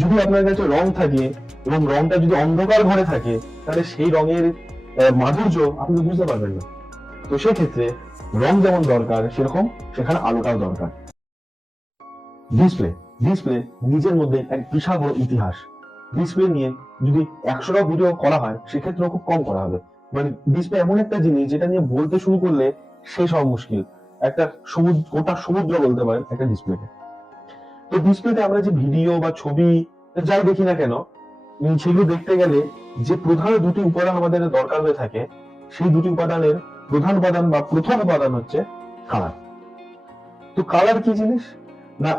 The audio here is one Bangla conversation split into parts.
যদি আপনার কাছে রং থাকে এবং রংটা যদি অন্ধকার ঘরে থাকে, তাহলে সেই রঙের মাধুর্য আপনি বুঝতে পারবেন না। তো সেক্ষেত্রে রং যেমন দরকার, সেরকম সেখানে আলোটাও দরকার। ডিসপ্লে ডিসপ্লে নিজের মধ্যে এক বিশাল বড় ইতিহাস। ডিসপ্লে নিয়ে যদি 100টা ভিডিও করা হয়, সেক্ষেত্রেও খুব কম করা হবে। মানে ডিসপ্লে এমন একটা জিনিস যেটা নিয়ে বলতে শুরু করলে শেষ হওয়া মুশকিল। একটা গোটা সমুদ্র বলতে পারেন একটা ডিসপ্লেকে। তো ডিসপ্লেতে আমরা যে ভিডিও বা ছবি যাই দেখি না কেন, সেগুলো দেখতে গেলে যে প্রধান দুটি উপাদান আমাদের দরকার হয়ে থাকে, সেই দুটি উপাদানের প্রধান উপাদান বা প্রথম উপাদান হচ্ছে কালার। তো কালার কি জিনিস না,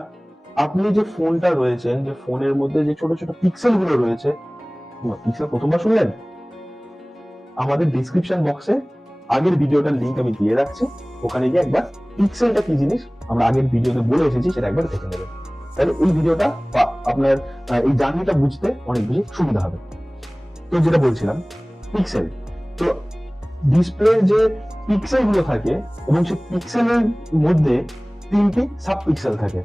আপনি যে ফোনটা রয়েছেন, যে ফোনের মধ্যে যে ছোট ছোট পিক্সেল গুলো রয়েছে, পিক্সেল প্রথমবার শুনলেন? আমাদের ডিসক্রিপশন বক্সে আগের ভিডিওটার লিংক আমি দিয়ে রাখছি, ওখানে গিয়ে একবার পিক্সেলটা কি জিনিস আমরা আগের ভিডিওতে বলে এসেছি, সেটা একবার দেখে নেবেন। তাহলে এই ভিডিওটা বা আপনার এই জার্নিটা বুঝতে অনেক বেশি সুবিধা হবে। তো যেটা বলছিলাম, পিক্সেল। তো ডিসপ্লের যে পিক্সেল গুলো থাকে এবং সেই পিক্সেলের মধ্যে 3টি সাব পিক্সেল থাকে।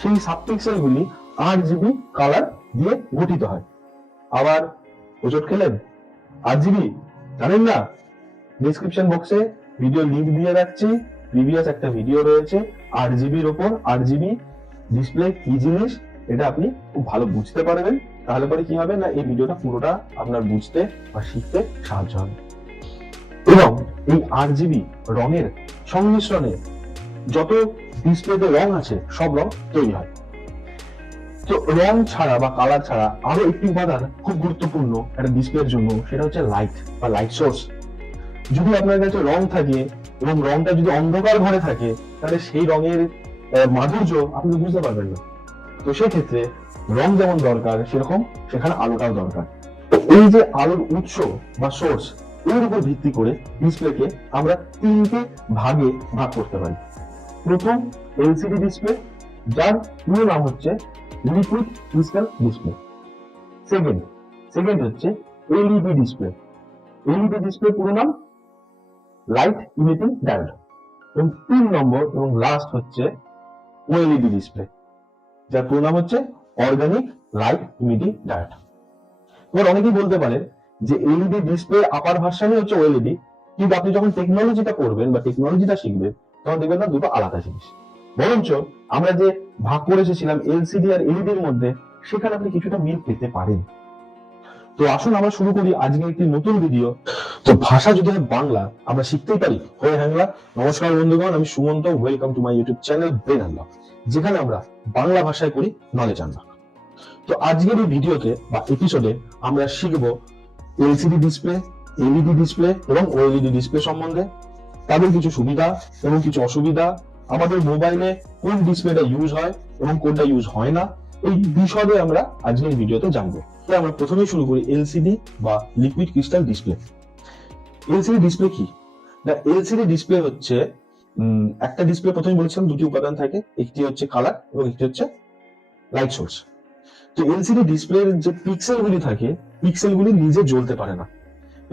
সেই সাব পিক্সেল গুলি RGB কালার দিয়ে গঠিত হয়। আবার হোঁচট খেলেন? RGB জানেন না? ডেসক্রিপশন বক্সে ভিডিও লিংক দিয়ে রাখছি, প্রিভিয়াস একটা ভিডিও রয়েছে RGBর উপর। RGB ডিসপ্লে কি জিনিস এটা আপনি খুব ভালো বুঝতে পারবেন। তাহলে পরে কি হবে না, এই ভিডিওটা পুরোটা আপনার বুঝতে বা শিখতে সাহায্য হবে। এবং এই RGB রঙের সংমিশ্রণে যত ডিসপ্লেতে রং আছে, সব রং তৈরি হয়। তো রং ছাড়া বা কালার ছাড়া আরো একটি উপাদান খুব গুরুত্বপূর্ণ একটা ডিসপ্লের জন্য, সেটা হচ্ছে লাইট বা লাইট সোর্স। যদি আপনার কাছে রং থাকে এবং রংটা যদি অন্ধকার ঘরে থাকে, তাহলে সেই রঙের মাধুর্য আপনি বুঝতে পারবেন না। তো সেক্ষেত্রে রং যেমন দরকার, সেরকম সেখানে আলোটাও দরকার। এই যে আলোর উৎস বা সোর্স, এর উপর ভিত্তি করে ডিসপ্লেকে আমরা 3টে ভাগে ভাগ করতে পারি। প্রথম এলসিডি ডিসপ্লে, যার পুরো নাম হচ্ছে লিকুইড ক্রিস্টাল ডিসপ্লে। সেকেন্ড হচ্ছে এলইডি ডিসপ্লে। এলইডি ডিসপ্লে পুরো নাম লাইট ইমিটিং ডায়োড। এবং 3 নম্বর এবং লাস্ট হচ্ছে ওএলইডি ডিসপ্লে, যার পুরো নাম হচ্ছে অর্গানিক লাইট ইমিটিং ডায়োড। এবার অনেকেই বলতে পারেন যে এলইডি ডিসপ্লে আপার ভার্সনই হচ্ছে ওএলইডি, কিন্তু আপনি যখন টেকনোলজিটা করবেন বা টেকনোলজিটা শিখবেন, তখন দেখবেন না দুটো আলাদা জিনিস। বরঞ্চ আমরা যে ভাগ করে এসেছিলাম এলসিডি আর এলইডির মধ্যে, সেখানে আপনি কিছুটা মিল পেতে পারেন। তো আসুন আমরা শুরু করি আজকে একটি নতুন ভিডিও। তো ভাষা যদি হয় বাংলা, আমরা শিখতেই পারি হয়ে হ্যাংলা। নমস্কার বন্ধুগণ, আমি Sumanta, welcome to my YouTube channel brain unlock, যেখানে আমরা বাংলা ভাষায় করি নলেজ আনলক। তো আজকের এই ভিডিওতে বা এপিসোডে আমরা শিখব এলসিডি ডিসপ্লে, এলইডি ডিসপ্লে এবং ওএলইডি ডিসপ্লে সম্বন্ধে, তাদের কিছু সুবিধা এবং কিছু অসুবিধা, আমাদের মোবাইলে কোন ডিসপ্লেটা ইউজ হয় এবং কোনটা ইউজ হয় না, এই বিশদে আমরা আজকের ভিডিওতে জানবো। আমরা প্রথমেই শুরু করি এলসিডি বা liquid crystal display. LCD display কি না, এলসিডি ডিসপ্লে হচ্ছে একটা ডিসপ্লে, প্রথমে বলেছিলাম দুটি উপাদান থাকে, একটি হচ্ছে কালার এবং একটি হচ্ছে লাইট সোর্স। তো এলসিডি ডিসপ্লের যে পিক্সেলগুলি থাকে, পিক্সেলগুলি নিজে জ্বলতে পারে না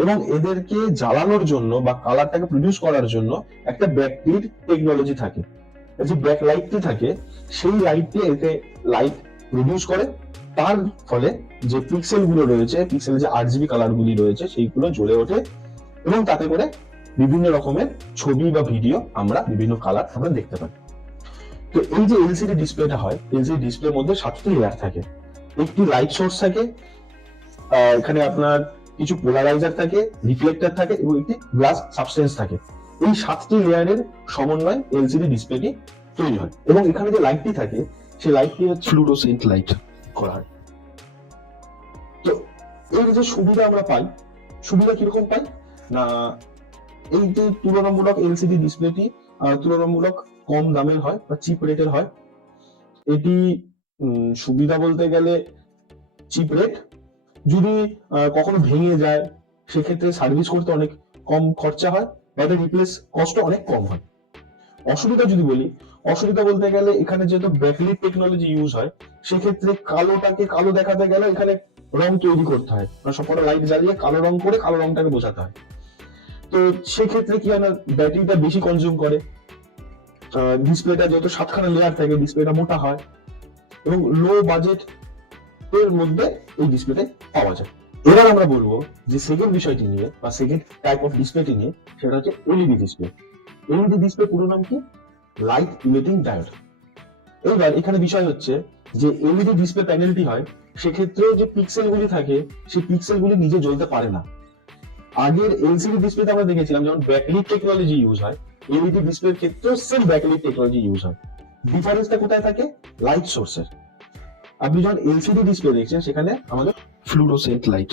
এবং এদেরকে জ্বালানোর জন্য বা কালারটাকে প্রডিউস করার জন্য একটা ব্যাকলাইট টেকনোলজি থাকে। যে ব্যাকলাইটটি থাকে, সেই লাইটটি এতে লাইট প্রডিউস করে, তার ফলে যে পিক্সেল গুলো রয়েছে, পিক্সেল যে RGB কালার গুলি রয়েছে, সেইগুলো জ্বলে ওঠে এবং তাতে করে বিভিন্ন রকমের ছবি বা ভিডিও আমরা বিভিন্ন কালার আমরা দেখতে পাই। তো এই যে এলসিডি ডিসপ্লেটা হয়, এলসিডি ডিসপ্লের মধ্যে 7টি লেয়ার থাকে। একটি লাইট সোর্স থাকে, এখানে আপনার কিছু পোলারাইজার থাকে, রিফ্লেক্টর থাকে এবং একটি গ্লাস সাবস্টেন্স থাকে। এই 7টি লেয়ারের সমন্বয়ে এলসিডি ডিসপ্লেটি তৈরি হয় এবং এখানে যে লাইটটি থাকে, সেই লাইটটি হচ্ছে ফ্লুরোসেন্ট লাইট করা হয়। তো এর যে সুবিধা আমরা পাই, সুবিধা কিরকম পাই না, এই যে তুলনামূলক এলসিডি ডিসপ্লেটি তুলনামূলক কম দামের হয় বা চিপ রেটের হয়। এটি সুবিধা বলতে গেলে চিপ রেট, যদি কখনো ভেঙে যায় সেক্ষেত্রে সার্ভিস করতে অনেক কম খরচা হয় বা এটা রিপ্লেস কষ্ট অনেক কম হয়। অসুবিধা যদি বলি, অসুবিধা বলতে গেলে এখানে যেহেতু ব্যাকলাইট টেকনোলজি ইউজ হয়, সেক্ষেত্রে কালোটাকে কালো দেখাতে গেলে এখানে রং তৈরি করতে হয়, মানে সবকটা লাইট জ্বালিয়ে কালো রং করে কালো রংটাকে বোঝাতে হয়। তো সেক্ষেত্রে কি হয় না, ব্যাটারিটা বেশি কনজিউম করে। ডিসপ্লেটা যেহেতু 7খানা লেয়ার থাকে, ডিসপ্লেটা মোটা হয় এবং লো বাজেট এর মধ্যে এই ডিসপ্লেতে পাওয়া যায়। এবার আমরা বলবো যে সেকেন্ড বিষয়টি নিয়ে বা সেকেন্ড টাইপ অফ ডিসপ্লেটি নিয়ে, সেটা হচ্ছে এলইডি ডিসপ্লে। এলইডি ডিসপ্লে পুরো নাম কি? Light emitting diode. এবার এখানে বিষয় হচ্ছে যে এলইডি ডিসপ্লে প্যানেলটি হয়, সেক্ষেত্রে যে পিক্সেলগুলি থাকে সেই পিক্সেলগুলি নিজে জ্বলতে পারে না। আগের এলসিডি ডিসপ্লেতে আমরা দেখেছিলাম যেমন ব্যাকলাইট টেকনোলজি ইউজ হয়, এলইডি ডিসপ্লের ক্ষেত্রেও সেম ব্যাকলাইট টেকনোলজি ইউজ হয়। ডিফারেন্সটা কোথায় থাকে? লাইট সোর্সের। আপনি যখন এলসিডি ডিসপ্লে দেখছেন সেখানে আমাদের ফ্লুরোসেন্ট লাইট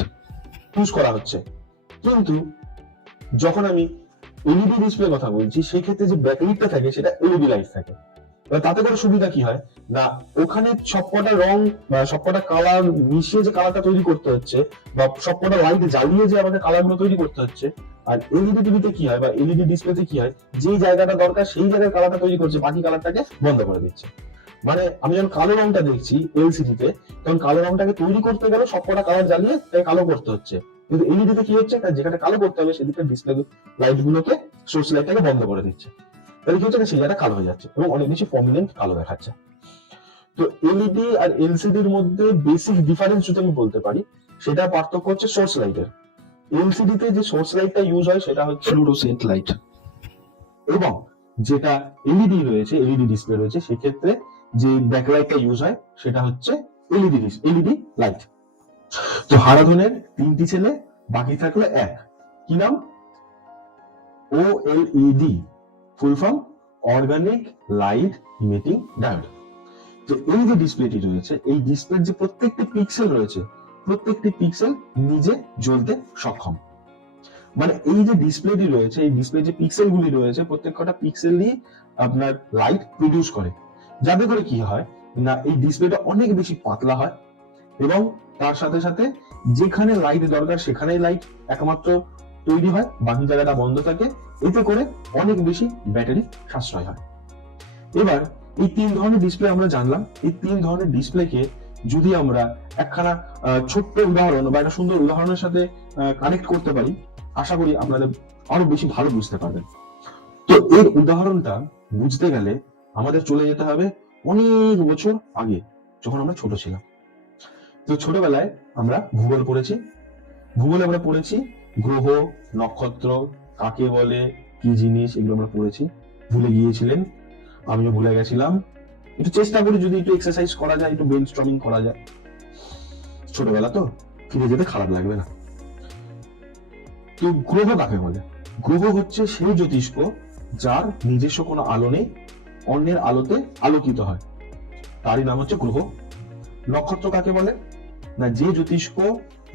ইউজ করা হচ্ছে, কিন্তু যখন আমি এলইডি ডিসপ্লে কথা বলছি সেই ক্ষেত্রে যে ব্যাকলাইটটা থাকে সেটা এলইডি লাইট থাকে। তাতে করে সুবিধা কি হয় না, ওখানে সবকটা রং বা সবকটা কালার মিশিয়ে যে কালারটা তৈরি করতে হচ্ছে বা সবকটা লাইট জ্বালিয়ে যে আমাদের কালার গুলো তৈরি করতে হচ্ছে, আর এলইডি টিভিতে কি হয় বা এলইডি ডিসপ্লেতে কি হয়, যেই জায়গাটা দরকার সেই জায়গায় কালারটা তৈরি করছে, বাকি কালারটাকে বন্ধ করে দিচ্ছে। মানে আমি যখন কালো রংটা দেখছি এলসিডিতে, তখন কালো রংটাকে তৈরি করতে গেলে সবকটা কালার জ্বালিয়ে তাই কালো করতে হচ্ছে, কিন্তু এলইডিতে কি হচ্ছে, যেখানে কালো করতে হবে সেদিকে ডিসপ্লে লাইট গুলোকে, সোর্স লাইটটাকে বন্ধ করে দিচ্ছে। তাহলে কি হচ্ছে, সেই জায়গাটা কালো হয়ে যাচ্ছে এবং অনেক বেশি প্রমিনেন্ট কালো দেখাচ্ছে। তো এলইডি আর এলসিডির মধ্যে বেসিক ডিফারেন্স যদি আমি বলতে পারি, সেটা পার্থক্য হচ্ছে সোর্স লাইটের। এলসিডিতে যে সোর্স লাইটটা ইউজ হয় সেটা হচ্ছে ফ্লুরোসেন্ট লাইট, এবং যেটা এলইডি রয়েছে, এলইডি ডিসপ্লে রয়েছে, সেক্ষেত্রে যে ব্যাকলাইটটা ইউজ হয় সেটা হচ্ছে এলইডি লাইট। তো হারাধনের 3টি ছেলে বাকি থাকলো এক, কি নাম? OLED, full form organic light emitting diode. তো এই যে ডিসপ্লেটি রয়েছে, এই ডিসপ্লের যে প্রত্যেকটি পিক্সেল রয়েছে, প্রত্যেকটি পিক্সেল নিজে জ্বলতে সক্ষম। মানে এই যে ডিসপ্লেটি রয়েছে, এই ডিসপ্লে যে পিক্সেলগুলি রয়েছে, প্রত্যেকটা পিক্সেলই আপনার লাইট প্রডিউস করে, যাতে করে কি হয় না, এই ডিসপ্লেটা অনেক বেশি পাতলা হয় এবং তার সাথে সাথে যেখানে লাইট দরকার সেখানেই লাইট একমাত্র তৈরি হয়, বাকি জায়গাটা বন্ধ থাকে। এতে করে অনেক বেশি ব্যাটারি সাশ্রয় হয়। এবার এই 3 ধরনের ডিসপ্লে আমরা জানলাম। এই 3 ধরনের ডিসপ্লেকে যদি আমরা একখানা ছোট্ট উদাহরণ বা একটা সুন্দর উদাহরণের সাথে কানেক্ট করতে পারি, আশা করি আপনাদের আরো বেশি ভালো বুঝতে পারবেন। তো এর উদাহরণটা বুঝতে গেলে আমাদের চলে যেতে হবে অনেক বছর আগে, যখন আমরা ছোট ছিলাম। তো ছোটবেলায় আমরা ভূগোল পড়েছি। ভূগোলে আমরা পড়েছি গ্রহ, নক্ষত্র কাকে বলে, কি জিনিস, এগুলো আমরা পড়েছি। ভুলে গিয়েছিলেন, আমিও ভুলে গেছিলাম। একটু চেষ্টা করি যদি একটু এক্সারসাইজ করা যায়, একটু ব্রেন স্টর্মিং করা যায়। ছোটবেলা তো, ফিরে যেতে খারাপ লাগবে না। তো গ্রহ কাকে বলে? গ্রহ হচ্ছে সেই জ্যোতিষ্ক যার নিজস্ব কোনো আলো নেই, অন্যের আলোতে আলোকিত হয়, তারই নাম হচ্ছে গ্রহ। নক্ষত্র কাকে বলে? না, যে জ্যোতিষ্ক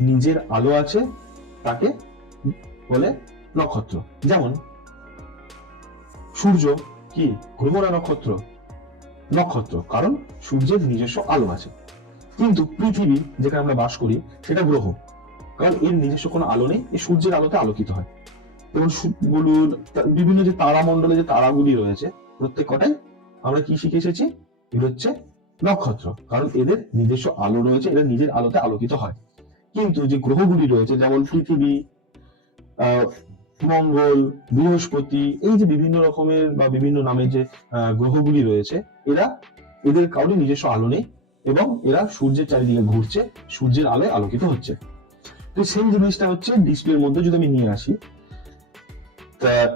নিজের আলো আছে তাকে বলে নক্ষত্র। যেমন সূর্য কি গ্রহ না নক্ষত্র? নক্ষত্র, কারণ সূর্যের নিজস্ব আলো আছে। কিন্তু পৃথিবী যেখানে আমরা বাস করি সেটা গ্রহ, কারণ এর নিজস্ব কোনো আলো নেই, এই সূর্যের আলোতে আলোকিত হয়। এবং বলুন বিভিন্ন যে তারামণ্ডলে যে তারাগুলি রয়েছে, প্রত্যেক কটাই আমরা কি শিখে এসেছি, এগুলো হচ্ছে নক্ষত্র, কারণ এদের নিজস্ব আলো রয়েছে, এদের নিজের আলোতে আলোকিত হয়। কিন্তু যে গ্রহগুলি রয়েছে, যেমন পৃথিবী, মঙ্গল, বৃহস্পতি, এই যে বিভিন্ন রকমের বা বিভিন্ন নামে যে গ্রহগুলি রয়েছে, এদের কারোর নিজস্ব আলো নেই এবং এরা সূর্যের চারিদিকে ঘুরছে, সূর্যের আলোয় আলোকিত হচ্ছে। তো সেই জিনিসটা হচ্ছে ডিসপ্লের মধ্যে যদি আমি নিয়ে আসি,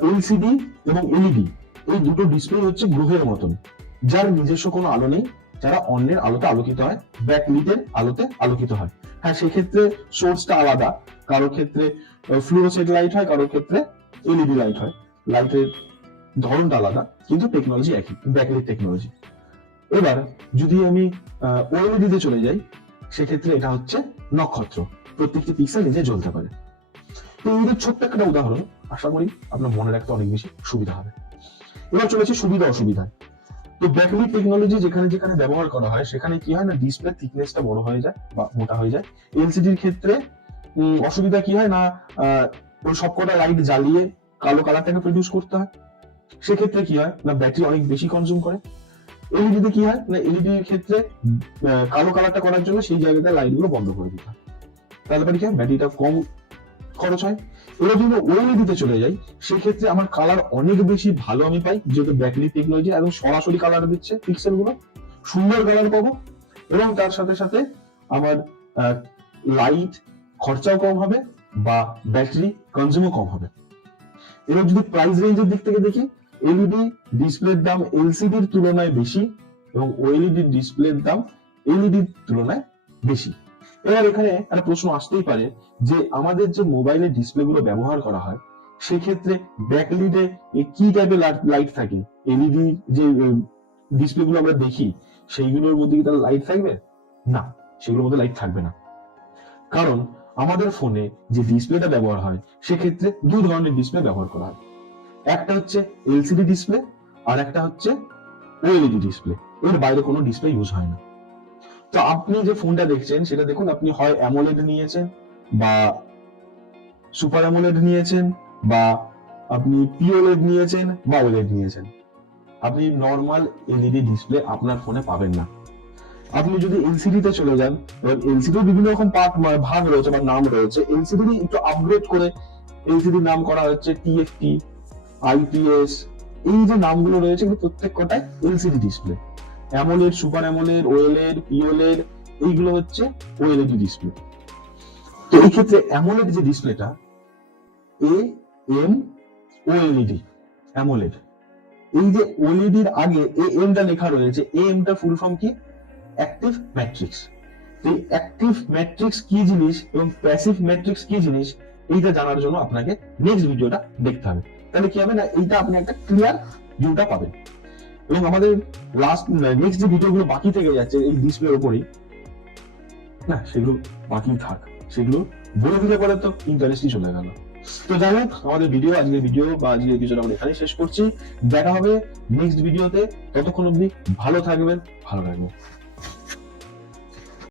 এলসিডি এবং এলইডি এই দুটো ডিসপ্লে হচ্ছে গ্রহের মতন, যার নিজস্ব কোনো আলো নেই, যারা অন্যের আলোতে আলোকিত হয়, ব্যাকলিটের আলোতে আলোকিত হয়। হ্যাঁ, সেক্ষেত্রে সোর্সটা আলাদা, কারোর ক্ষেত্রে ফ্লুরোসেন্ট লাইট হয়, কারোর ক্ষেত্রে এলইডি লাইট হয়, লাইটের ধরনটা আলাদা, কিন্তু টেকনোলজি একই, ব্যাকলাইট টেকনোলজি। এবার যদি আমি ওএলইডি তে চলে যাই, সেক্ষেত্রে এটা হচ্ছে নক্ষত্র, প্রত্যেকটি পিক্সেল নিজে জ্বলতে পারে। তো এদের ছোট্ট একটা উদাহরণ, আশা করি আপনার মনে রাখতে অনেক বেশি সুবিধা হবে। এবার চলেছে সুবিধা অসুবিধা। তো ব্যাকলাইট টেকনোলজি যেখানে যেখানে ব্যবহার করা হয়, সেখানে কি হয় না, ডিসপ্লে থিকনেসটা বড় হয়ে যায় বা মোটা হয়ে যায়। এলসিডির ক্ষেত্রে অসুবিধা কি হয় না, ওই সবকটা লাইট জ্বালিয়ে কালো কালারটাকে প্রডিউস করতে হয়। সেক্ষেত্রে কি হয় না, ব্যাটারি অনেক বেশি কনজিউম করে। এলইডিতে কি হয় না, এলইডির ক্ষেত্রে কালো কালারটা করার জন্য সেই জায়গাটা লাইট গুলো বন্ধ করে দিতে হয়, তাহলে কি হয়, ব্যাটারিটা কম খরচ হয়। এবার যদি ওএলইডি তে চলে যাই, সেক্ষেত্রে আমার কালার অনেক বেশি ভালো আমি পাই, যেহেতু ব্যাকলাইট টেকনোলজি একদম সরাসরি কালার দিচ্ছে, পিক্সেল গুলো সুন্দর কালার পাবো, এবং তার সাথে সাথে আমার লাইট খরচাও কম হবে বা ব্যাটারি কনজিউমও কম হবে। এবার যদি প্রাইস রেঞ্জের দিক থেকে দেখি, এলইডি ডিসপ্লের দাম এলসিডির তুলনায় বেশি এবং ওএলইডি ডিসপ্লের দাম এলইডির তুলনায় বেশি। এবার এখানে একটা প্রশ্ন আসতেই পারে যে আমাদের যে মোবাইলের ডিসপ্লে গুলো ব্যবহার করা হয় সেক্ষেত্রে ব্যাকলিডে কি টাইপের লাইট থাকে? এলইডি যে ডিসপ্লে গুলো আমরা দেখি সেইগুলোর মধ্যে কি তার লাইট থাকবে? না, সেগুলোর মধ্যে লাইট থাকবে না। কারণ আমাদের ফোনে যে ডিসপ্লেটা ব্যবহার হয় সেক্ষেত্রে দুই ধরনের ডিসপ্লে ব্যবহার করা হয়। একটা হচ্ছে এলসিডি ডিসপ্লে আর একটা হচ্ছে ওএলইডি ডিসপ্লে। এর বাইরে কোনো ডিসপ্লে ইউজ হয় না। তো আপনি যে ফোনটা দেখছেন সেটা দেখুন, আপনি হয় অ্যামোলেড নিয়েছেন বা সুপার অ্যামোলেড নিয়েছেন বা আপনি পিওলেড নিয়েছেন বা ওলেড নিয়েছেন। আপনি নর্মাল এলইডি ডিসপ্লে আপনার ফোনে পাবেন না। আপনি যদি এলসিডি তে চলে যান, এলসিডির বিভিন্ন রকম পার্ট ভাগ রয়েছে বা নাম রয়েছে, এলসিডি একটু আপগ্রেড করে এলসিডি নাম করা হচ্ছে টিএফটি, আইপিএস, এই যে নামগুলো রয়েছে এগুলো প্রত্যেক কটাই LCD display. AMOLED, super AMOLED, OLED, POLED এইগুলো হচ্ছে ওএলইডি ডিসপ্লে। তো এই ক্ষেত্রে অ্যামোলেড যে ডিসপ্লেটা এ এম ওএলইডি অ্যামোলেড, এই যে ওএলইডির আগে এ এমটা লেখা রয়েছে, এ এমটা ফুল ফর্ম কি? Active matrix. এই অ্যাক্টিভ ম্যাট্রিক্স কি জিনিস এবং প্যাসিভ ম্যাট্রিক্স কি জিনিস এইটা জানার জন্য আপনাকে নেক্সট ভিডিওটা দেখতে হবে। তাহলে কি হবে না, এইটা আপনি একটা ক্লিয়ার ভিউটা পাবেন। এবং আমাদের নেক্সট যে ভিডিওগুলো বাকি থেকে যাচ্ছে এই ডিসপ্লের উপরেই, না সেগুলো বাকি থাক, সেগুলো বলে দিলে পরে তো ইন্টারেস্টই চলে গেল। তো যাই হোক, আমাদের আজকের ভিডিও বা আজকের এপিসোড আমরা এখানেই শেষ করছি। দেখা হবে নেক্সট ভিডিওতে। ততক্ষণ অবধি ভালো থাকবেন, ভালো রাখবেন।